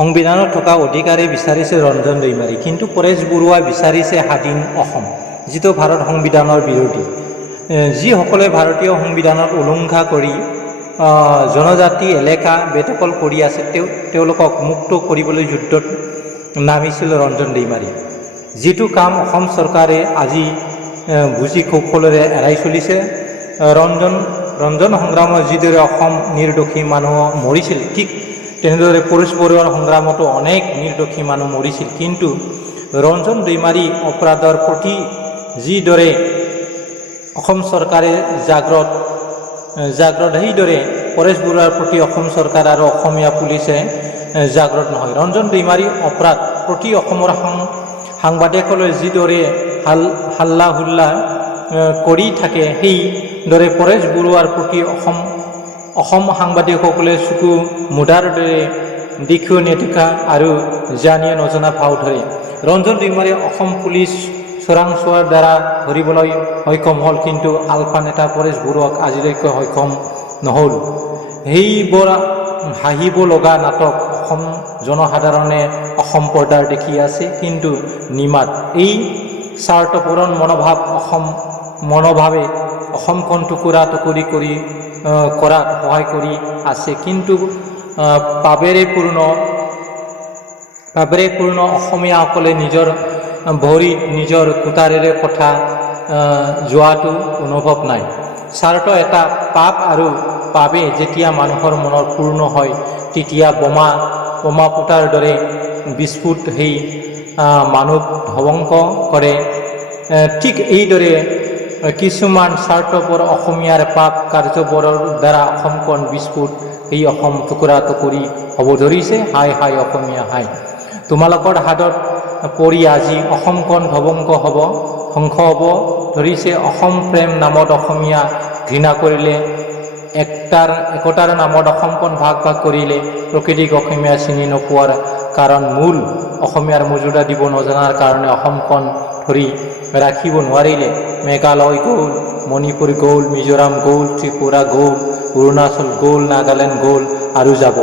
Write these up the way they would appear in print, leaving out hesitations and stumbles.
সংবিধানত থকা অধিকাৰে বিচাৰিছে ৰঞ্জন দৈমাৰী, কিন্তু পৰেশ বৰুৱাই বিচাৰিছে স্বাধীন অসম, যিটো ভাৰত সংবিধানৰ বিৰোধী। যিসকলে ভাৰতীয় সংবিধানত উলংঘা কৰি জনজাতি এলেকা বেদখল কৰি আছে, তেওঁলোকক মুক্ত কৰিবলৈ যুদ্ধত নামিছিল ৰঞ্জন দৈমাৰী। যিটো কাম অসম চৰকাৰে আজি বুজি কৌশলেৰে এৰাই চলিছে। ৰঞ্জন সংগ্ৰামত যিদৰে অসম নিৰ্দোষী মানুহ মৰিছিল, ঠিক তেনেদৰে পৰেশ বৰুৱাৰ সংগ্ৰামতো অনেক নিৰ্দোষী মানুহ মৰিছিল। কিন্তু ৰঞ্জন দৈমাৰী অপৰাধৰ প্ৰতি যিদৰে অসম চৰকাৰে জাগ্ৰত সেইদৰে পৰেশ বৰুৱাৰ প্ৰতি অসম চৰকাৰ আৰু অসমীয়া পুলিচে জাগ্ৰত নহয়। ৰঞ্জন দৈমাৰী অপৰাধ প্ৰতি অসমৰ সাংবাদিকলৈ যিদৰে হাল্লা হুল্লা কৰি থাকে, সেইদৰে পৰেশ বৰুৱাৰ প্ৰতি অসম সাংবাদিকসকলে চকু মুদাৰ দৰে দেখিও নেদেখা আৰু জানিও নজনা ভাও ধৰে। ৰঞ্জন দৈমাৰীয়ে অসম পুলিচ চোৰাংচোৱাৰ দ্বাৰা ধৰিবলৈ সক্ষম হ'ল, কিন্তু আলফা নেতা পৰেশ বৰুৱাক আজিলৈকে সক্ষম নহ'ল। সেইবোৰ হাঁহিব লগা নাটক অসম জনসাধাৰণে অসম পৰ্দাৰ দেখি আছে, কিন্তু নিমাত এই স্বাৰ্থপূৰণ মনোভাৱে অসমখন টুকুৰা টুকুৰি কৰাত সহায় কৰি আছে। কিন্তু পাবেৰে পূৰ্ণ অসমীয়াসকলে নিজৰ ভৰিত নিজৰ কোটাৰেৰে কথা যোৱাটো অনুভৱ নাই। স্বাৰ্থ এটা পাপ, আৰু পাপে যেতিয়া মানুহৰ মনত পূৰ্ণ হয়, তেতিয়া বোমা ফুটাৰ দৰে বিস্ফোট সেই মানুহ ধ্বংস কৰে। ঠিক এইদৰে কিছুমান স্বাৰ্থপৰ অসমীয়াৰ পাপ কাৰ্যবোৰৰ দ্বাৰা অসমখন বিস্ফোট, এই অসম টুকুৰা টুকুৰি হ'ব ধৰিছে। হাই হাই অসমীয়া হাই, তোমালোকৰ হাতত পৰি আজি অসমখন ধ্বংস হ'ব ধৰিছে। অসম প্ৰেম নামত অসমীয়া ঘৃণা কৰিলে, একতাৰ নামত অসমখন ভাগ কৰিলে, প্ৰকৃতিক অসমীয়া চিনি নোপোৱাৰ কাৰণ, মূল অসমীয়াৰ মৰ্যাদা দিব নজনাৰ কাৰণে অসমখন ধৰি ৰাখিব নোৱাৰিলে। মেঘালয় গ'ল, মণিপুৰ গ'ল, মিজোৰাম গ'ল, ত্ৰিপুৰা গ'ল, অৰুণাচল গ'ল, নাগালেণ্ড গ'ল আৰু যাব।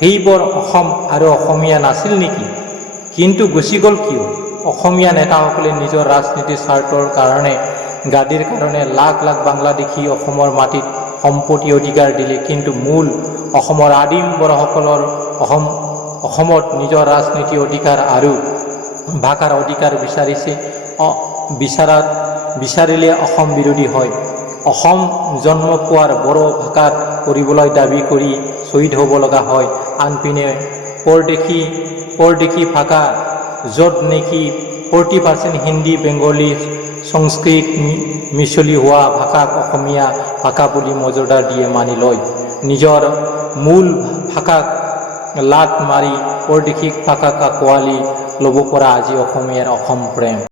সেইবোৰ অসম আৰু অসমীয়া নাছিল নেকি? কিন্তু গুচি গ'ল কিয়? অসমীয়া নেতাসকলে নিজৰ ৰাজনীতিৰ স্বাৰ্থৰ কাৰণে, গাদীৰ কাৰণে লাখ লাখ বাংলাদেশী অসমৰ মাটিত সম্পত্তি অধিকাৰ দিলে, কিন্তু মূল অসমৰ আদিম বড়োসকলৰ অসমত নিজৰ ৰাজনীতি অধিকাৰ আৰু ভাষাৰ অধিকাৰ বিচাৰিলে অসম বিৰোধী হয়। অসম জন্ম পোৱাৰ বড়ো ভাষাত কৰিবলৈ দাবী কৰি শ্বহীদ হ'ব লগা হয়। আনপিনে পৰদেশী ভাষা, য'ত নেকি 40% হিন্দী, বেংগলী, সংস্কৃত মিছলি হোৱা ভাষাক অসমীয়া ভাষা বুলি মৰ্যাদা দিয়ে মানি লয়। নিজৰ মূল ভাষাক লাত মাৰি পৰদেশী ভাষাক আঁকোৱালি ল'ব পৰা আজি অসমীয়াৰ অসম প্ৰেম।